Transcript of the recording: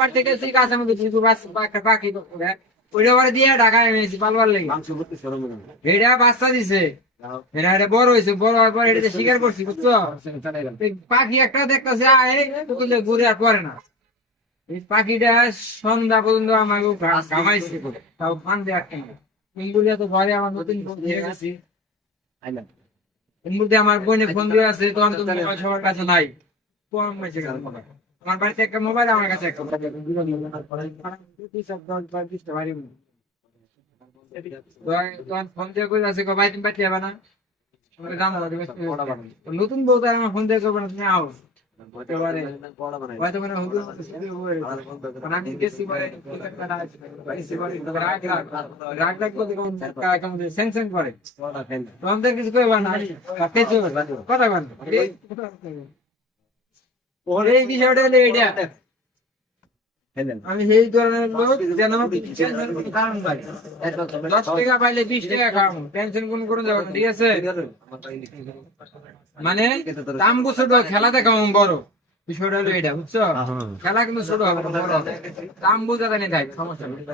পাড়তে গেছি কাঁচামুখি কিছু পাখি ওইটা পরে দিয়ে ঢাকায় এনেছি পালবার লেগে এটা বাচ্চা দিছে এটা বড় হয়েছে বড় হওয়ার পর এটা শিকার করছি বুঝছো পাখি একটা দেখতেছে ঘুরে আর পরে না এই পাখিটা সন্ধ্যা পর্যন্ত আমাকে ঘামাইছে তাও ফান্দে একটা ইন্দুরিয়া তো ঘরে আমার নতুন গেছি এর মধ্যে আমার বোনে ফোন দিয়ে আছে তখন তো মোবাইল সবার কাছে নাই কম হয়েছে আমার বাড়িতে একটা মোবাইল আমার কাছে একটা তখন ফোন দিয়ে করে আছে ভাই তুমি পাঠিয়ে যাবে না নতুন বউ তার আমার ফোন দিয়ে করবো না তুমি আও হয়তো মানে আমি গেছি রাগ রাগ করতে সেন্সেন করে তোমাদের কিছু করবে না কথা বল এই বিষয়টা হলো এইটা আমি সেই ধরনের লোক যেন কারণ পাই 10 টাকা পাইলে 20 টাকা খাওয়াবো টেনশন কোন যাবো ঠিক আছে মানে দাম ছোট খেলা দেখাবো বড় বিষয়টা হলো এটা বুঝছো খেলা কিন্তু ছোট হবে বড় দাম বোঝা জানি তাই সমস্যা নেই